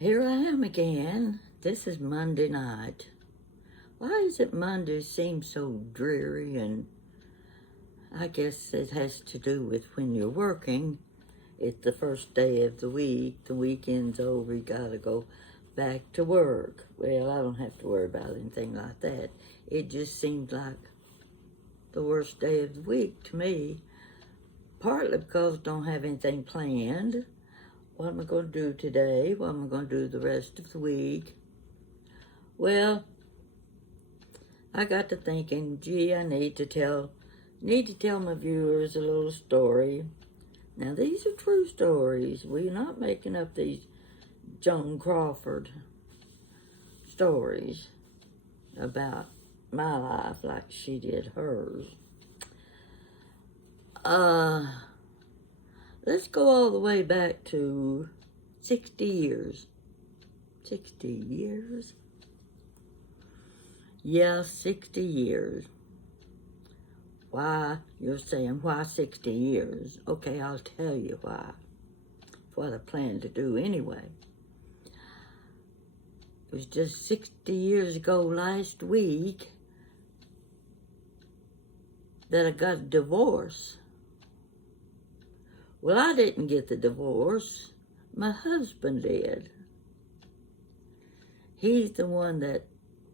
Here I am again. This is Monday night. Why does it Monday seem so dreary? And I guess it has to do with when you're working. It's the first day of the week. The weekend's over. You gotta go back to work. Well, I don't have to worry about anything like that. It just seems like the worst day of the week to me. Partly because I don't have anything planned. What am I going to do today? What am I going to do the rest of the week? Well, I got to thinking, gee, I need to tell my viewers a little story. Now, these are true stories. We're not making up these Joan Crawford stories about my life like she did hers. Let's go all the way back to 60 years. 60 years? Yeah, 60 years. Why, you're saying, why 60 years? Okay, I'll tell you why. It's what I plan to do anyway. It was just 60 years ago last week that I got a divorce. Well, I didn't get the divorce. My husband did. He's the one that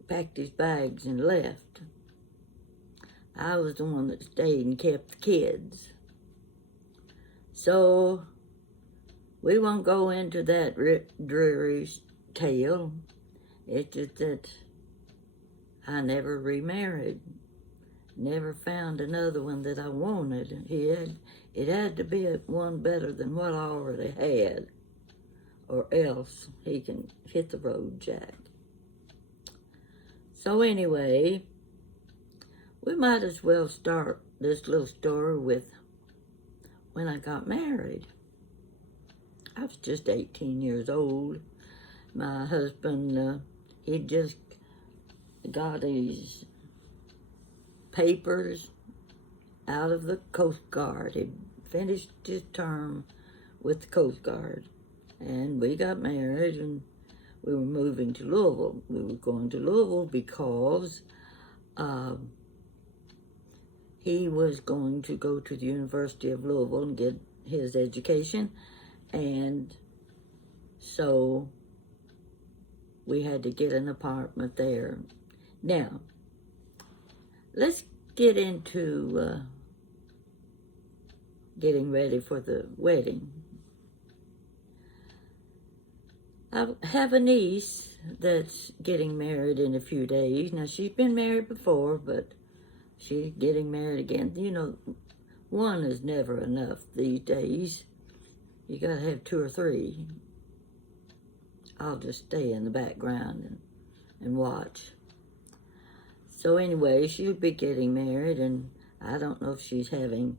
packed his bags and left. I was the one that stayed and kept the kids. So, we won't go into that dreary tale. It's just that I never remarried. Never found another one that I wanted. It had to be one better than what I already had, or else he can hit the road, Jack. So anyway, we might as well start this little story with when I got married. I was just 18 years old. My husband, he just got his papers out of the Coast Guard. He finished his term with the Coast Guard. And we got married and we were moving to Louisville. We were going to Louisville because he was going to go to the University of Louisville and get his education. And so we had to get an apartment there. Now, let's get into getting ready for the wedding. I have a niece that's getting married in a few days. Now, she's been married before, but she's getting married again. You know, one is never enough these days. You gotta have two or three. I'll just stay in the background and watch. So anyway, she'll be getting married, and I don't know if she's having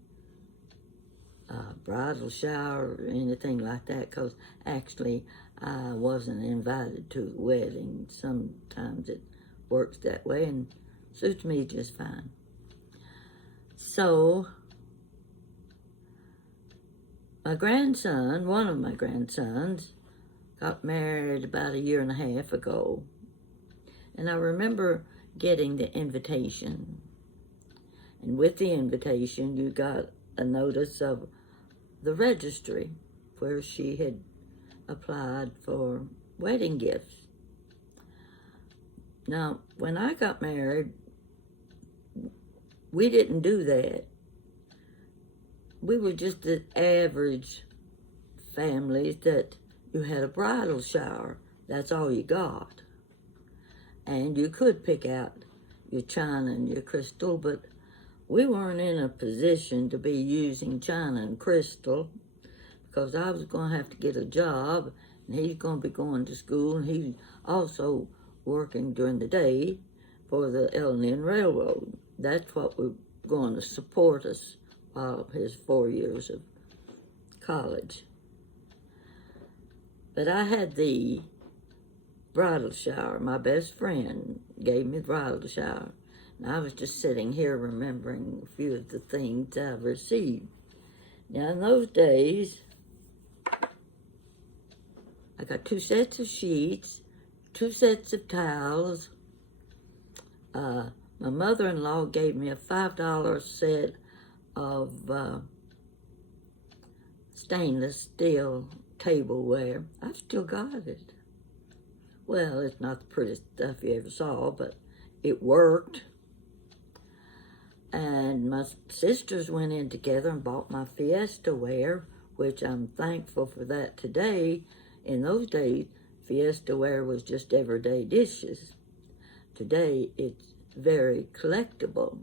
a bridal shower or anything like that, because actually I wasn't invited to the wedding. Sometimes it works that way and suits me just fine. So my grandson, one of my grandsons, got married about a year and a half ago. And I remember getting the invitation. And with the invitation, you got a notice of the registry where she had applied for wedding gifts. Now, when I got married, we didn't do that. We were just the average families that you had a bridal shower. That's all you got. And you could pick out your china and your crystal, but we weren't in a position to be using china and crystal because I was going to have to get a job, and he's going to be going to school, and he's also working during the day for the L&N Railroad. That's what was going to support us while his 4 years of college. But I had the bridal shower. My best friend gave me the bridal shower. And I was just sitting here remembering a few of the things I've received. Now, in those days, I got 2 sets of sheets, 2 sets of towels. My mother-in-law gave me a $5 set of stainless steel tableware. I've still got it. Well, it's not the prettiest stuff you ever saw, but it worked. And my sisters went in together and bought my Fiesta ware, which I'm thankful for that today. In those days, Fiesta ware was just everyday dishes. Today, it's very collectible.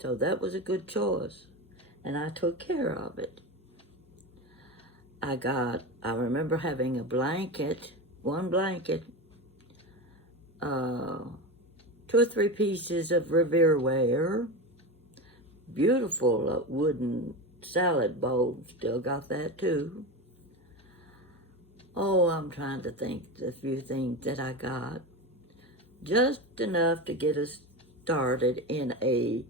So that was a good choice, and I took care of it. I remember having a blanket, one blanket, 2 or 3 pieces of Revere ware, beautiful wooden salad bowl, still got that too. Oh, I'm trying to think a few things that I got. Just enough to get us started in a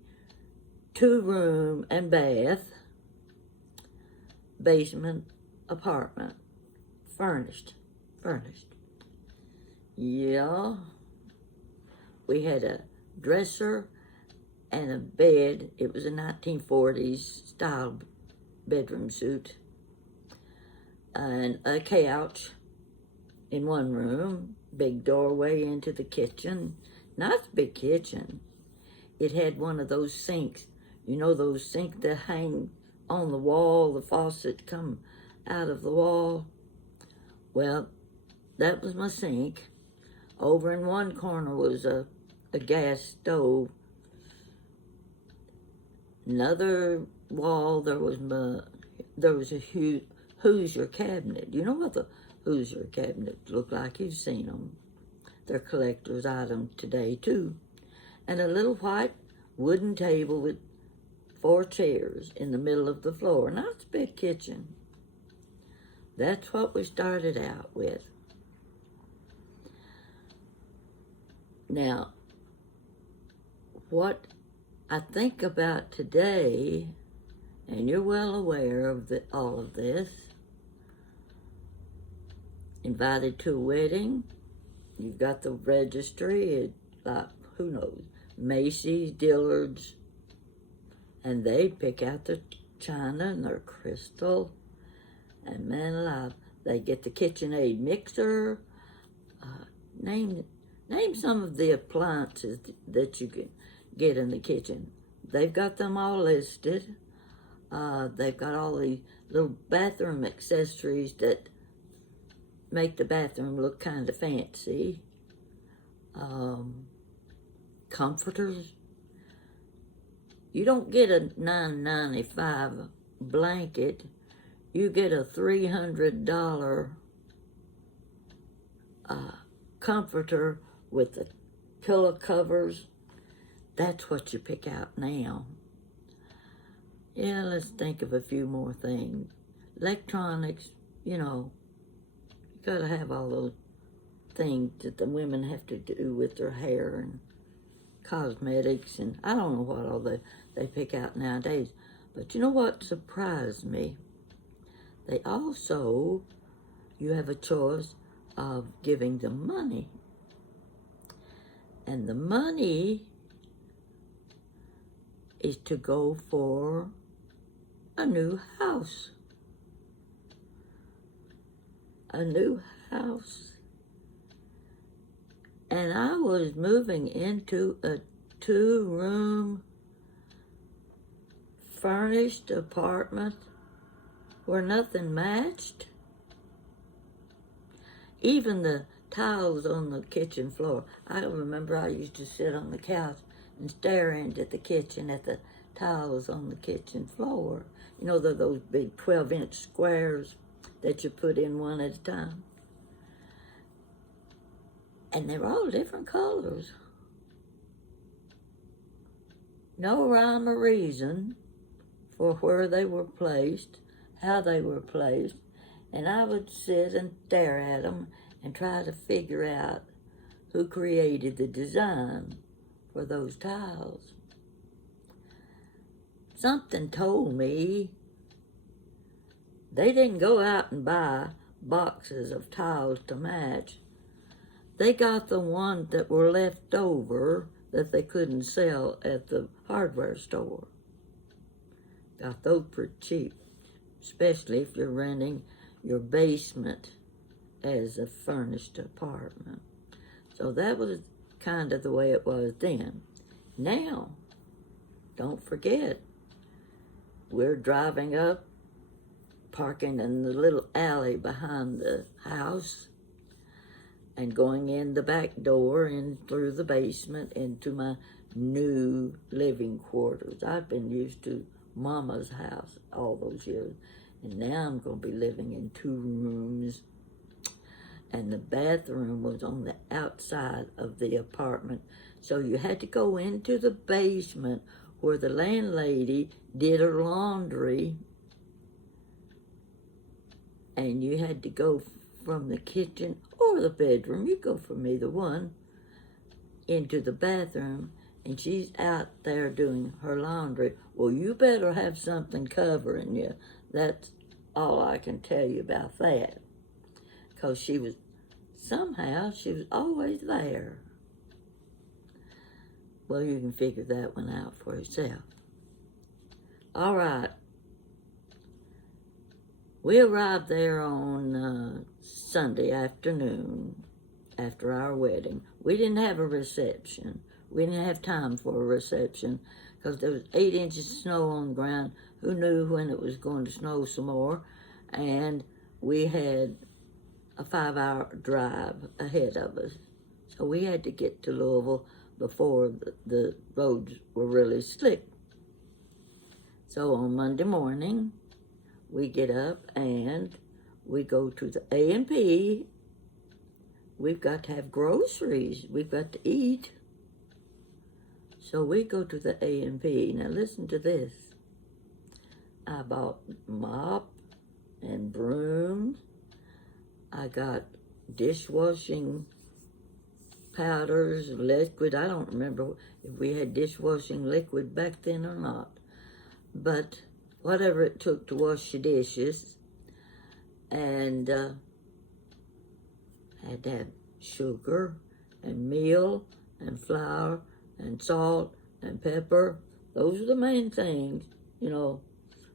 2-room and bath basement apartment, furnished. Yeah, we had a dresser and a bed. It was a 1940s style bedroom suit, and a couch in one room, big doorway into the kitchen. Not a big kitchen. It had one of those sinks, you know, those sinks that hang on the wall, the faucet come out of the wall. Well, that was my sink. Over in one corner was a gas stove. Another wall, there was a Hoosier cabinet. You know what the Hoosier cabinets look like? You've seen them. They're collector's items today too. And a little white wooden table with 4 chairs in the middle of the floor. Not a big kitchen. That's what we started out with. Now, what I think about today, and you're well aware of all of this, invited to a wedding, you've got the registry, like, who knows, Macy's, Dillard's, and they pick out their china and their crystal, and man alive, they get the KitchenAid mixer. Name some of the appliances that you can get in the kitchen. They've got them all listed. They've got all the little bathroom accessories that make the bathroom look kind of fancy. Comforters. You don't get a $9.95 blanket. You get a $300 comforter with the pillow covers. That's what you pick out now. Yeah, let's think of a few more things. Electronics, you know, you gotta have all those things that the women have to do with their hair and cosmetics, and I don't know what all they pick out nowadays. But you know what surprised me? They also, you have a choice of giving them money. And the money is to go for a new house. A new house. And I was moving into a 2-room furnished apartment where nothing matched. Even the tiles on the kitchen floor. I remember I used to sit on the couch and stare into the kitchen at the tiles on the kitchen floor. You know, they're those big 12-inch squares that you put in one at a time. And they're all different colors. No rhyme or reason for where they were placed, how they were placed. And I would sit and stare at them and try to figure out who created the design for those tiles. Something told me they didn't go out and buy boxes of tiles to match. They got the ones that were left over that they couldn't sell at the hardware store. Got those pretty cheap, especially if you're renting your basement as a furnished apartment. So that was kind of the way it was then. Now, don't forget, we're driving up, parking in the little alley behind the house, and going in the back door and through the basement into my new living quarters. I've been used to Mama's house all those years, and now I'm going to be living in 2 rooms. And the bathroom was on the outside of the apartment, so you had to go into the basement where the landlady did her laundry, and you had to go from the kitchen or the bedroom, you go from either one, into the bathroom, and she's out there doing her laundry. Well, you better have something covering you. That's all I can tell you about that. Because she was always there. Well, you can figure that one out for yourself. All right. We arrived there on Sunday afternoon after our wedding. We didn't have a reception. We didn't have time for a reception because there was 8 inches of snow on the ground. Who knew when it was going to snow some more? And we had a 5-hour drive ahead of us. So we had to get to Louisville before the roads were really slick. So on Monday morning, we get up and we go to the A&P. We've got to have groceries. We've got to eat. So we go to the A&P. Now listen to this. I bought mop and brooms. I got dishwashing powders, liquid. I don't remember if we had dishwashing liquid back then or not. But whatever it took to wash your dishes. And had to have sugar and meal and flour and salt and pepper. Those are the main things,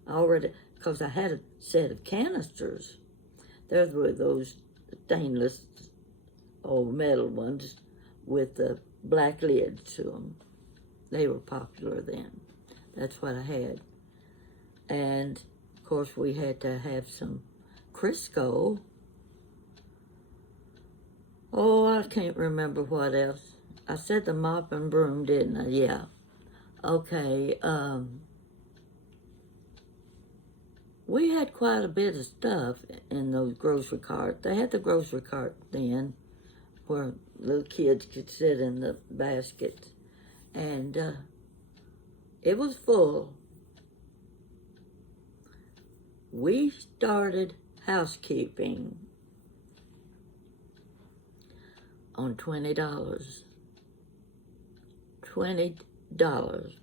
already, because I had a set of canisters. There were those stainless old metal ones with the black lids to them. They were popular then. That's what I had. And, of course, we had to have some Crisco. Oh, I can't remember what else. I said the mop and broom, didn't I? Yeah. Okay, we had quite a bit of stuff in those grocery carts. They had the grocery cart then where little kids could sit in the baskets. And it was full. We started housekeeping on $20. $20.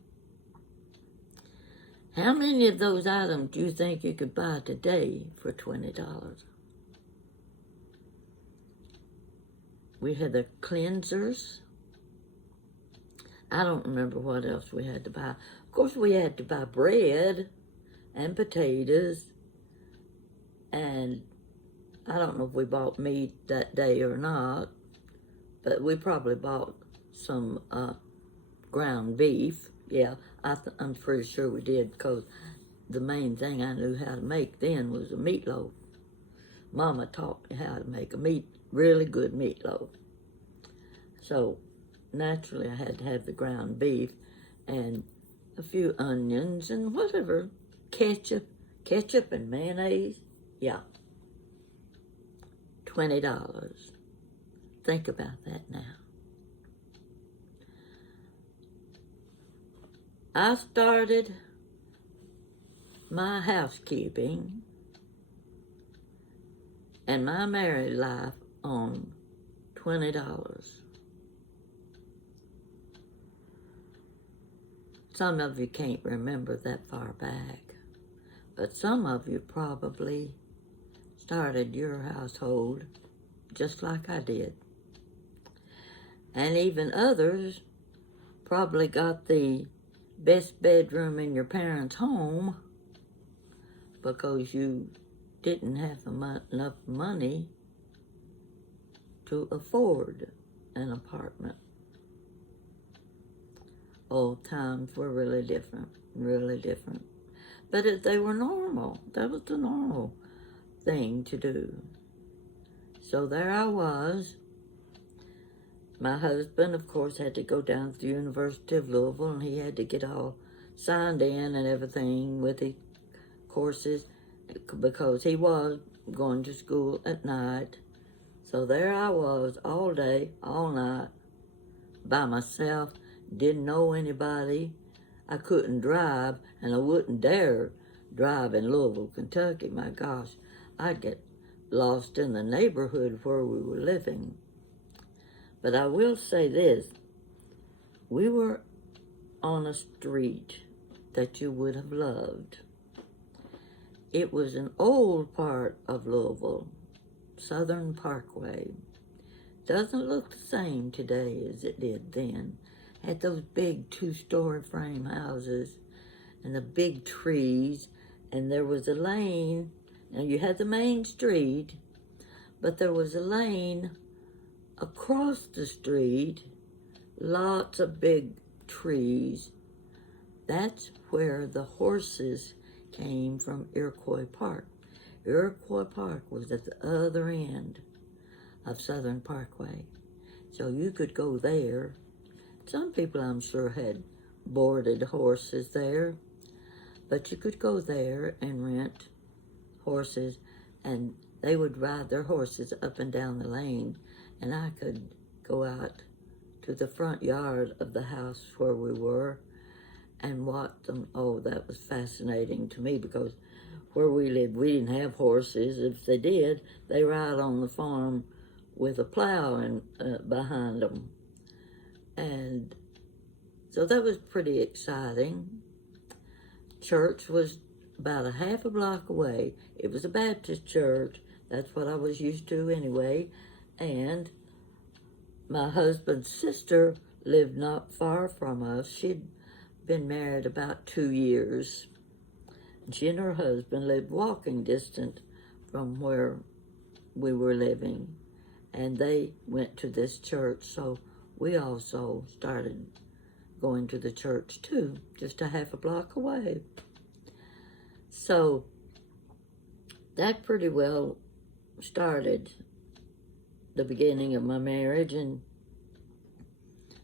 How many of those items do you think you could buy today for $20? We had the cleansers. I don't remember what else we had to buy. Of course, we had to buy bread and potatoes. And I don't know if we bought meat that day or not, but we probably bought some ground beef. Yeah, I'm pretty sure we did, because the main thing I knew how to make then was a meatloaf. Mama taught me how to make a really good meatloaf. So naturally I had to have the ground beef and a few onions and whatever, ketchup and mayonnaise. Yeah, $20. Think about that now. I started my housekeeping and my married life on $20. Some of you can't remember that far back, but some of you probably started your household just like I did. And even others probably got the best bedroom in your parents' home because you didn't have enough money to afford an apartment. Old times were really different, really different. But they were normal. That was the normal thing to do. So there I was. My husband, of course, had to go down to the University of Louisville, and he had to get all signed in and everything with the courses because he was going to school at night. So there I was all day, all night, by myself, didn't know anybody. I couldn't drive, and I wouldn't dare drive in Louisville, Kentucky. My gosh, I'd get lost in the neighborhood where we were living. But I will say this, we were on a street that you would have loved. It was an old part of Louisville, Southern Parkway. Doesn't look the same today as it did then. Had those big 2-story frame houses and the big trees, and there was a lane. Now you had the main street, but there was a lane across the street, lots of big trees. That's where the horses came from Iroquois Park. Iroquois Park was at the other end of Southern Parkway. So you could go there. Some people, I'm sure, had boarded horses there, but you could go there and rent horses, and they would ride their horses up and down the lane, and I could go out to the front yard of the house where we were and watch them. Oh, that was fascinating to me because where we lived, we didn't have horses. If they did, they ride on the farm with a plow behind them. And so that was pretty exciting. Church was about a half a block away. It was a Baptist church. That's what I was used to anyway. And my husband's sister lived not far from us. She'd been married about 2 years. And she and her husband lived walking distance from where we were living. And they went to this church, so we also started going to the church too, just a half a block away. So that pretty well started the beginning of my marriage, and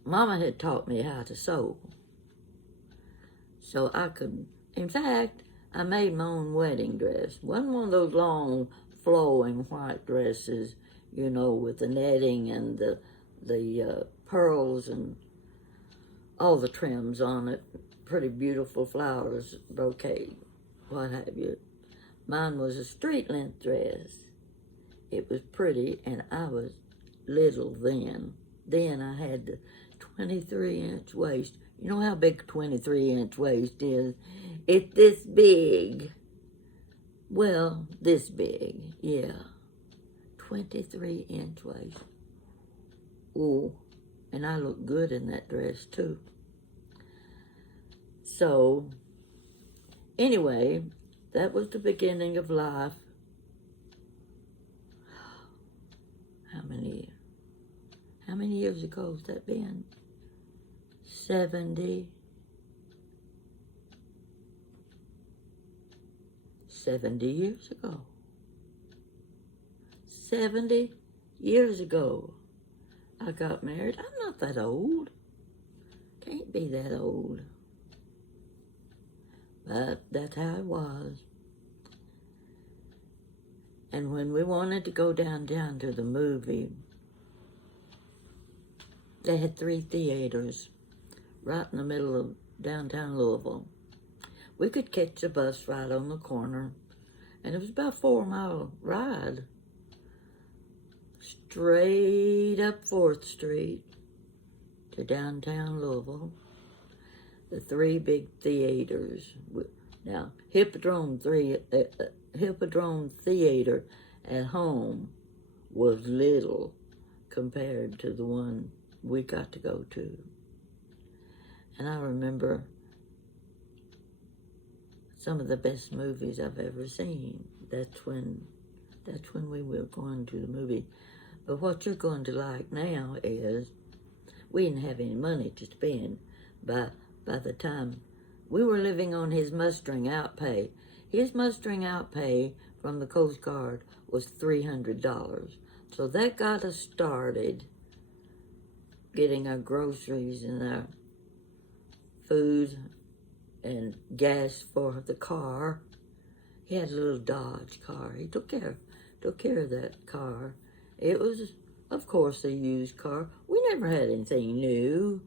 Mama had taught me how to sew. So I could, in fact, I made my own wedding dress. Wasn't one of those long flowing white dresses, you know, with the netting and the pearls and all the trims on it, pretty beautiful flowers, brocade, what have you. Mine was a street length dress. It was pretty, and I was little then. Then I had the 23-inch waist. You know how big a 23-inch waist is? It's this big. Well, this big, yeah. 23-inch waist. Ooh, and I looked good in that dress too. So, anyway, that was the beginning of life. How many years ago has that been? 70 years ago. 70 years ago, I got married. I'm not that old. Can't be that old. But that's how it was. And when we wanted to go down to the movie, they had 3 theaters right in the middle of downtown Louisville. We could catch a bus right on the corner, and it was about a 4-mile ride straight up 4th Street to downtown Louisville. The 3 big theaters. Now, Hippodrome Theater at home was little compared to the one we got to go to. And I remember some of the best movies I've ever seen. That's when we were going to the movie. But what you're going to like now is we didn't have any money to spend by the time we were living on his mustering out pay. His mustering out pay from the Coast Guard was $300. So that got us started getting our groceries and our food and gas for the car. He had a little Dodge car. He took care of that car. It was, of course, a used car. We never had anything new.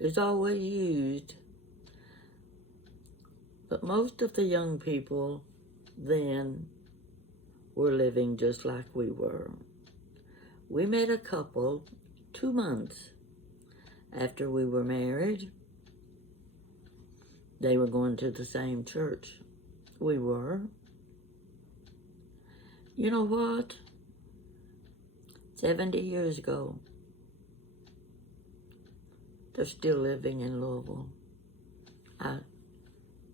It was always used. But most of the young people then were living just like we were. We met a couple 2 months after we were married. They were going to the same church we were. You know what? 70 years ago, they're still living in Louisville. I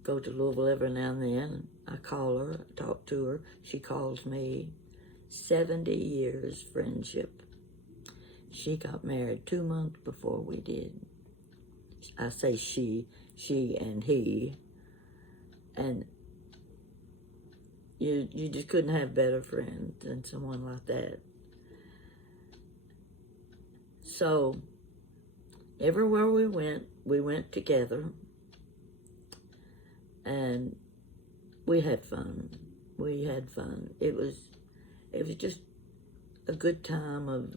go to Louisville every now and then. I call her, talk to her. She calls me. 70 years friendship. She got married 2 months before we did. I say she and he. And you just couldn't have better friends than someone like that. So everywhere we went together, and we had fun. It was just a good time of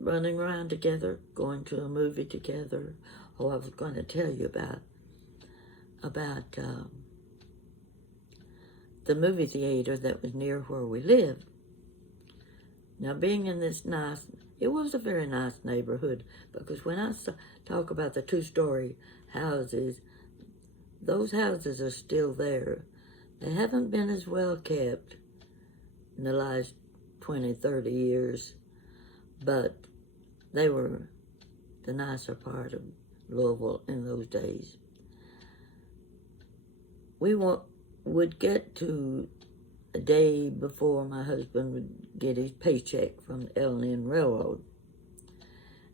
running around together, going to a movie together. Oh, I was going to tell you about the movie theater that was near where we lived. Now, being in this it was a very nice neighborhood, because when I talk about the 2-story houses, those houses are still there. They haven't been as well kept in the last 20, 30 years, but they were the nicer part of Louisville in those days. We would get to a day before my husband would get his paycheck from the L&N Railroad,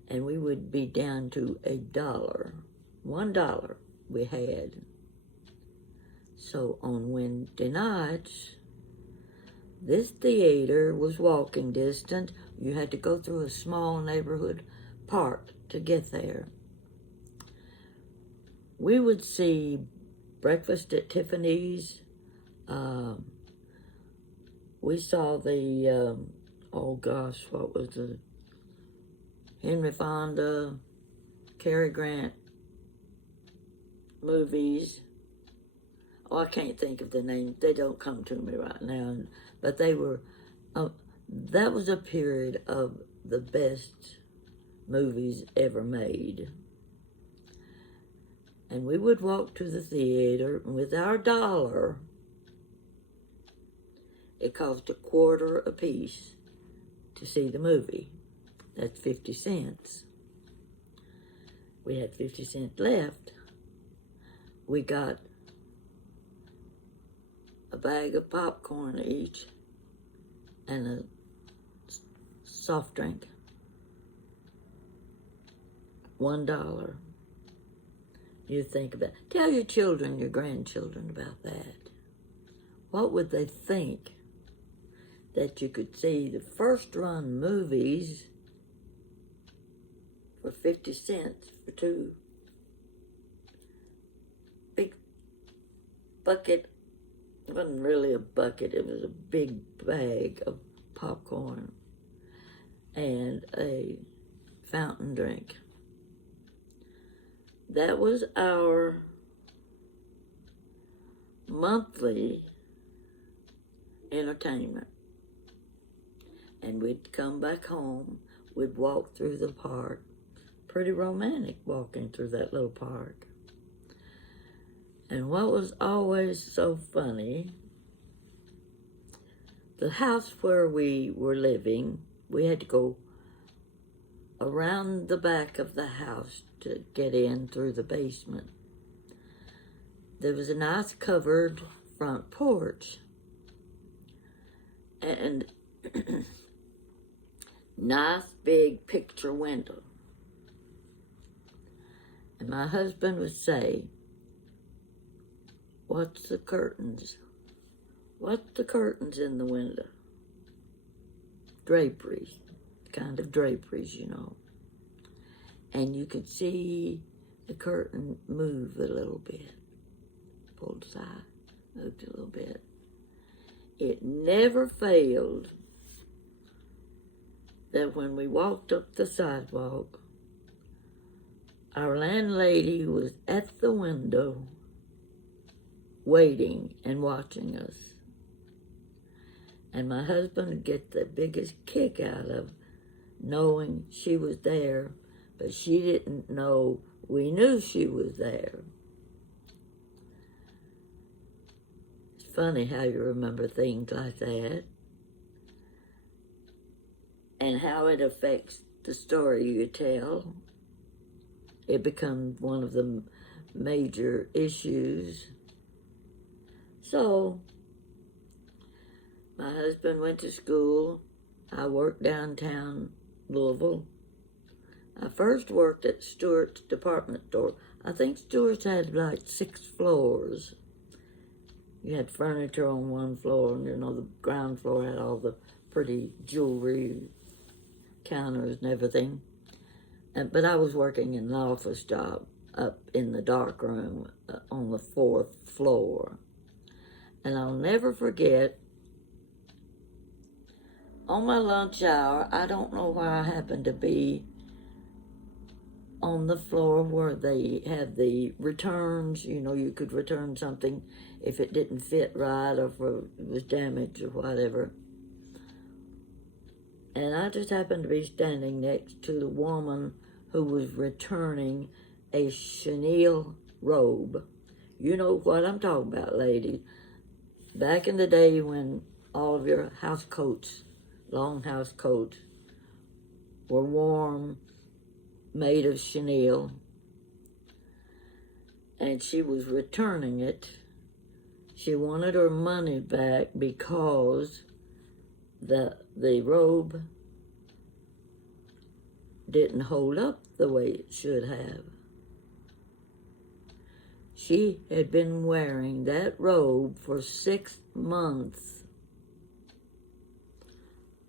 and we would be down to $1 we had. So on Wednesday nights, this theater was walking distance. You had to go through a small neighborhood park to get there. We would see Breakfast at Tiffany's. We saw the, what was the Henry Fonda, Cary Grant movies. Oh, I can't think of the names. They don't come to me right now. But they were, that was a period of the best movies ever made. And we would walk to the theater, and with our $1, it cost $0.25 apiece to see the movie. That's 50 cents. We had 50 cents left. We got a bag of popcorn each and a soft drink. $1. You think about it. Tell your children, your grandchildren about that. What would they think that you could see the first-run movies for 50 cents for 2? Big bucket. It wasn't really a bucket. It was a big bag of popcorn and a fountain drink. That was our monthly entertainment. And we'd come back home. We'd walk through the park. Pretty romantic walking through that little park. And what was always so funny The house where we were living, we had to go around the back of the house to get in through the basement. There was a nice covered front porch and nice big picture window. And my husband would say, "What's the curtains? What's the curtains in the window?" Draperies, kind of draperies, you know. And you could see the curtain move a little bit. Pulled aside, moved a little bit. It never failed that when we walked up the sidewalk, our landlady was at the window waiting and watching us. And my husband would get the biggest kick out of knowing she was there, but she didn't know we knew she was there. It's funny how you remember things like that and how it affects the story you tell. It becomes one of the major issues. So, my husband went to school. I worked downtown Louisville. I first worked at Stewart's department store. I think Stewart's had like 6 floors. You had furniture on one floor, and you know, the ground floor had all the pretty jewelry, counters and everything. But I was working in an office job up in the dark room on the 4th floor. And I'll never forget, on my lunch hour, I don't know where I happened to be, on the floor where they have the returns. You know, you could return something if it didn't fit right or if it was damaged or whatever. And I just happened to be standing next to the woman who was returning a chenille robe. You know what I'm talking about, ladies. Back in the day when all of your house coats, long house coats, were warm, made of chenille, and she was returning it. She wanted her money back because the robe didn't hold up the way it should have. She had been wearing that robe for 6 months.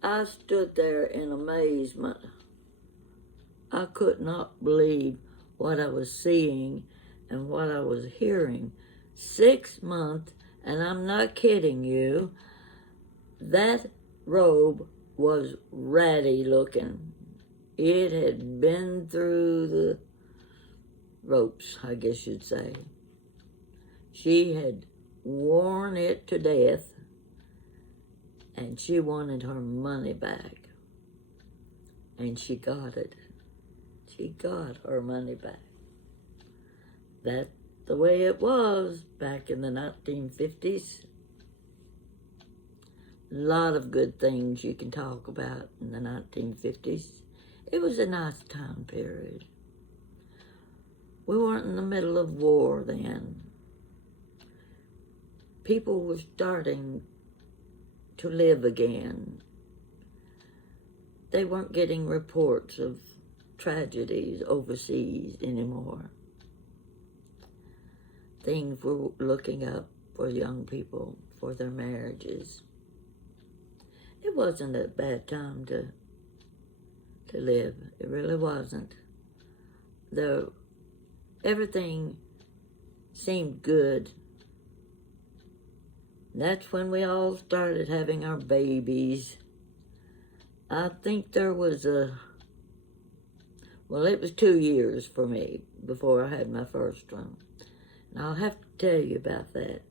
I stood there in amazement. I could not believe what I was seeing and what I was hearing. 6 months, and I'm not kidding you, that robe was ratty looking. It had been through the ropes, I guess you'd say. She had worn it to death, and she wanted her money back. And she got it. She got her money back. That's the way it was back in the 1950s. A lot of good things you can talk about in the 1950s. It was a nice time period. We weren't in the middle of war then. People were starting to live again. They weren't getting reports of tragedies overseas anymore. Things were looking up for young people for their marriages. It wasn't a bad time to live. It really wasn't. Everything seemed good. That's when we all started having our babies. I think there was it was 2 years for me before I had my first one. And I'll have to tell you about that.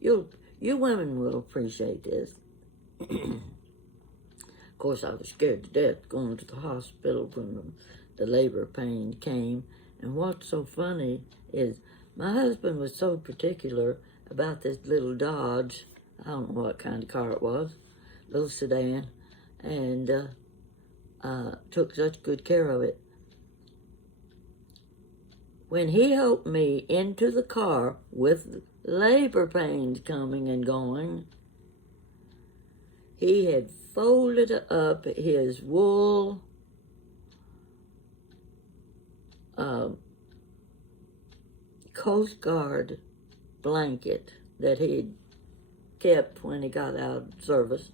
You women will appreciate this. Of course, I was scared to death going to the hospital when the labor pain came. And what's so funny is my husband was so particular about this little Dodge I don't know what kind of car it was, little sedan, and took such good care of it. When he helped me into the car with labor pains coming and going, he had folded up his wool Coast Guard blanket that he'd kept when he got out of service.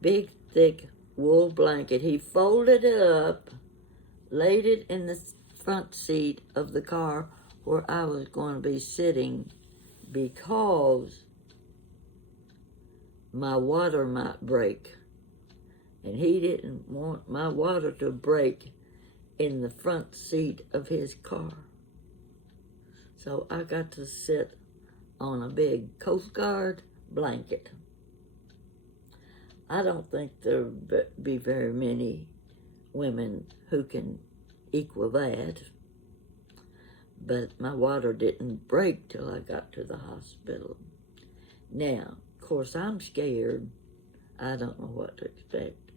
Big, thick wool blanket. He folded it up, laid it in the front seat of the car where I was going to be sitting because my water might break. And he didn't want my water to break in the front seat of his car. So I got to sit on a big Coast Guard blanket. I don't think there'll be very many women who can equal that. But my water didn't break till I got to the hospital. Now, of course, I'm scared. I don't know what to expect.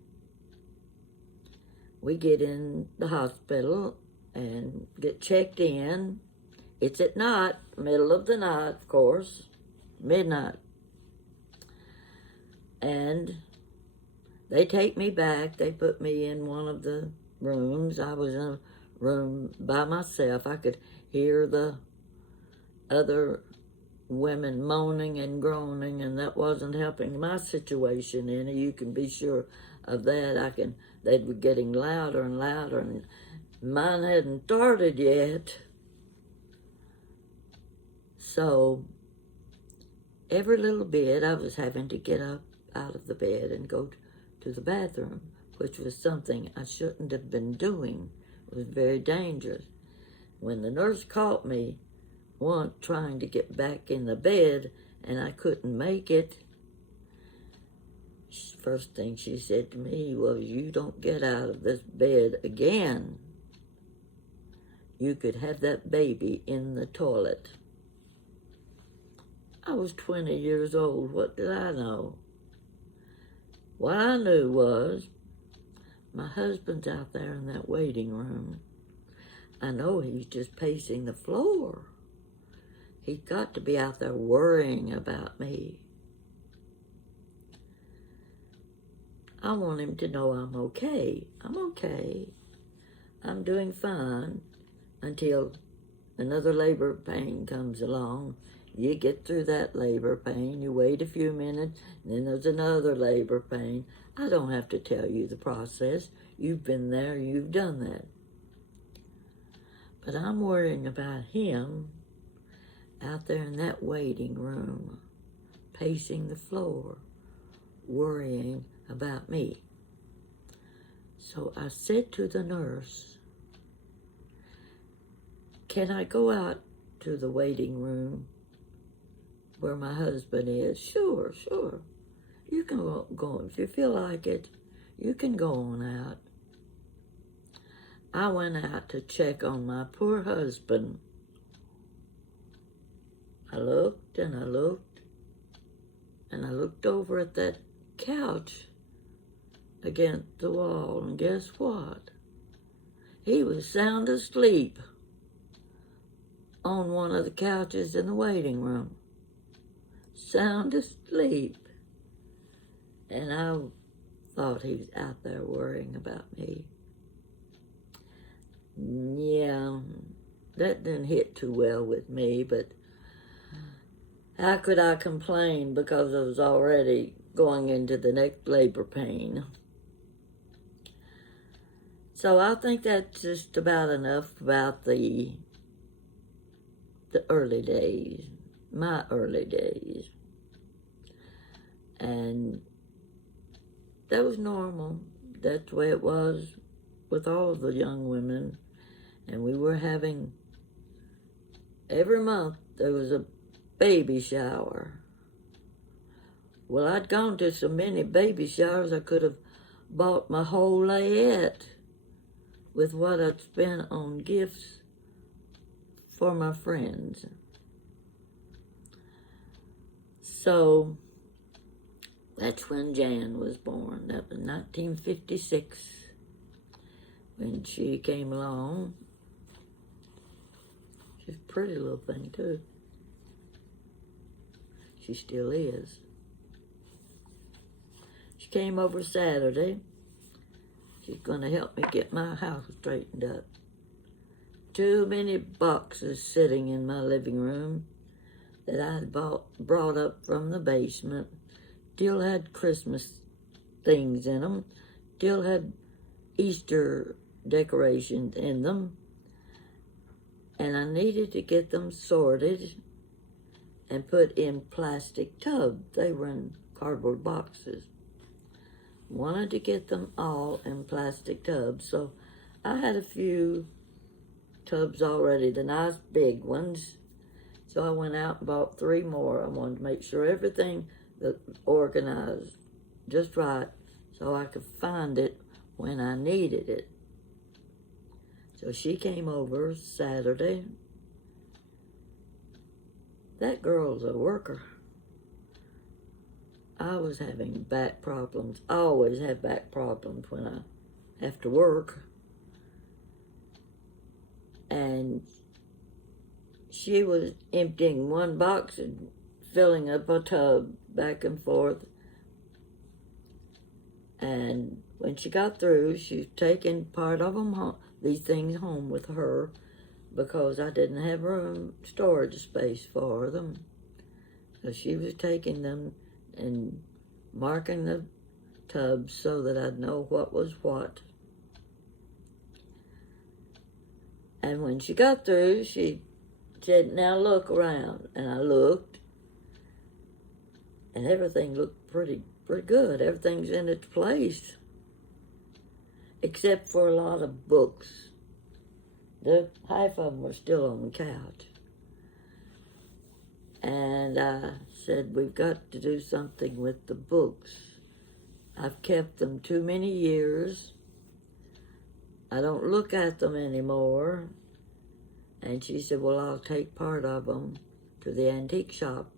We get in the hospital and get checked in. It's at night, middle of the night, of course, midnight. And they take me back. They put me in one of the rooms. I was in a room by myself. I could hear the other women moaning and groaning, and that wasn't helping my situation any. You can be sure of that. They were getting louder and louder, and mine hadn't started yet. So every little bit I was having to get up out of the bed and go to the bathroom, which was something I shouldn't have been doing. It was very dangerous. When the nurse caught me once trying to get back in the bed and I couldn't make it, first thing she said to me was, "You don't get out of this bed again, you could have that baby in the toilet." I was 20 years old. What did I know? What I knew was my husband's out there in that waiting room. I know he's just pacing the floor. He's got to be out there worrying about me. I want him to know I'm okay. I'm okay. I'm doing fine until another labor pain comes along. You get through that labor pain, you wait a few minutes, and then there's another labor pain. I don't have to tell you the process. You've been there, you've done that. But I'm worrying about him out there in that waiting room, pacing the floor, worrying about me. So I said to the nurse, "Can I go out to the waiting room where my husband is?" Sure. You can go if you feel like it. You can go on out. I went out to check on my poor husband. I looked and I looked and I looked over at that couch against the wall, and guess what? He was sound asleep on one of the couches in the waiting room. Sound asleep. And I thought he was out there worrying about me. Yeah, that didn't hit too well with me, but how could I complain because I was already going into the next labor pain? So I think that's just about enough about the early days, my early days. And that was normal. That's the way it was with all of the young women. And we were having, every month there was a baby shower. Well, I'd gone to so many baby showers I could have bought my whole layette with what I'd spent on gifts for my friends. So that's when Jan was born. That was 1956 when she came along. She's a pretty little thing, too. She still is. She came over Saturday. She's going to help me get my house straightened up. Too many boxes sitting in my living room that I had brought up from the basement. Still had Christmas things in them. Still had Easter decorations in them. And I needed to get them sorted and put in plastic tubs. They were in cardboard boxes. Wanted to get them all in plastic tubs. So I had a few tubs already, the nice big ones. So I went out and bought 3 more. I wanted to make sure everything was organized just right so I could find it when I needed it. So she came over Saturday. That girl's a worker. I was having back problems. I always have back problems when I have to work. And she was emptying one box and filling up a tub back and forth. And when she got through, she was taking part of them home, these things home with her, because I didn't have room, storage space for them. So she was taking them and marking the tubs so that I'd know what was what. And when she got through, she said, "Now look around." And I looked, and everything looked pretty good. Everything's in its place, except for a lot of books. Half of them were still on the couch. And I said, "We've got to do something with the books. I've kept them too many years. I don't look at them anymore." And she said, "Well, I'll take part of them to the antique shop,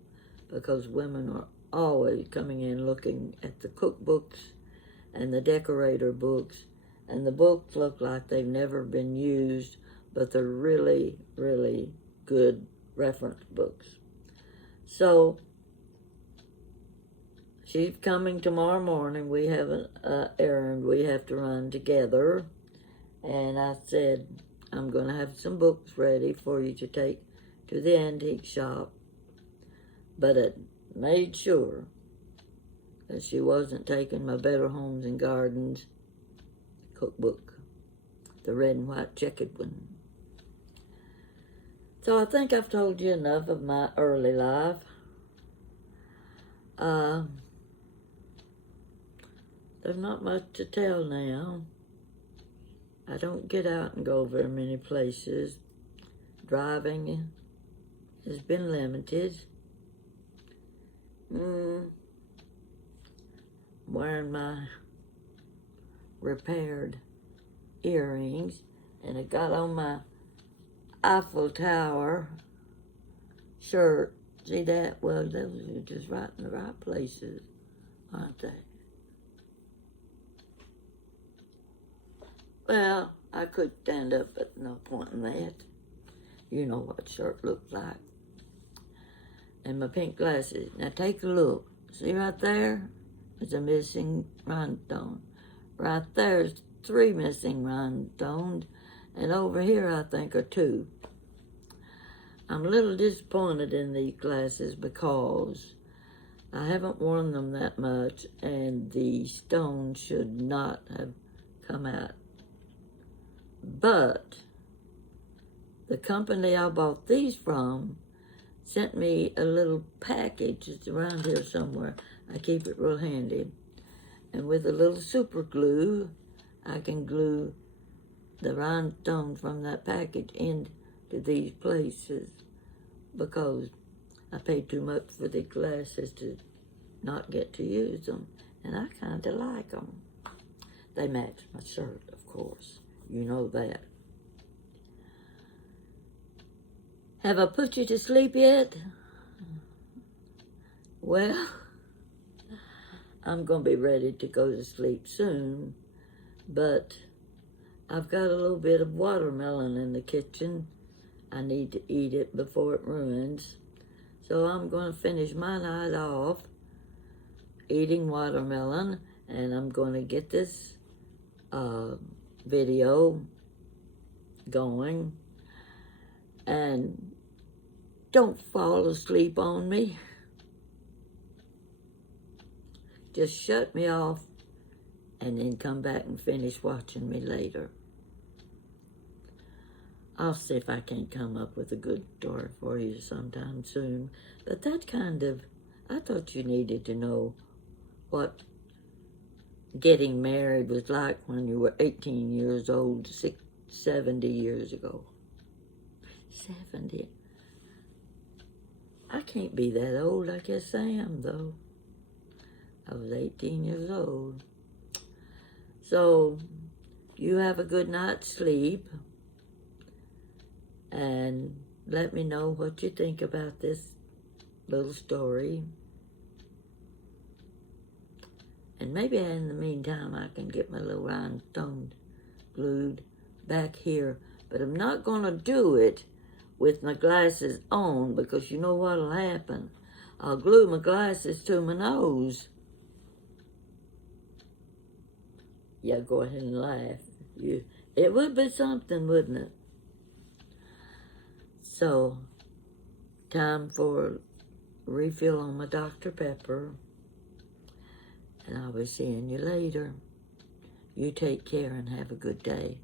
because women are always coming in looking at the cookbooks and the decorator books. And the books look like they've never been used, but they're really, really good reference books." So she's coming tomorrow morning. We have an errand we have to run together. And I said, "I'm going to have some books ready for you to take to the antique shop." But it made sure that she wasn't taking my Better Homes and Gardens cookbook, the red and white checkered one. So I think I've told you enough of my early life. There's not much to tell now. I don't get out and go very many places. Driving has been limited. Wearing my repaired earrings, and I got on my Eiffel Tower shirt. See that? Well, those are just right in the right places, aren't they? Well, I could stand up, but no point in that. You know what shirt looked like. And my pink glasses. Now take a look. See right there? There's a missing rhinestone. Right there's 3 missing rhinestones. And over here, I think, are 2. I'm a little disappointed in these glasses because I haven't worn them that much, and the stones should not have come out. But the company I bought these from sent me a little package. It's around here somewhere. I keep it real handy. And with a little super glue, I can glue the rhinestone from that package into these places, because I paid too much for the glasses to not get to use them. And I kind of like them. They match my shirt, of course. You know that. Have I put you to sleep yet? Well, I'm going to be ready to go to sleep soon, but I've got a little bit of watermelon in the kitchen. I need to eat it before it ruins. So I'm going to finish my night off eating watermelon, and I'm going to get this video going. And don't fall asleep on me. Just shut me off and then come back and finish watching me later. I'll see if I can come up with a good story for you sometime soon. But that kind of, I thought you needed to know what getting married was like when you were 18 years old, 70 years ago. 70. I can't be that old. I guess I am, though. I was 18 years old. So, you have a good night's sleep. And let me know what you think about this little story. And maybe in the meantime, I can get my little rhinestone glued back here. But I'm not going to do it with my glasses on, because you know what'll happen. I'll glue my glasses to my nose. Yeah, go ahead and laugh. It would be something, wouldn't it? So, time for a refill on my Dr. Pepper. And I'll be seeing you later. You take care and have a good day.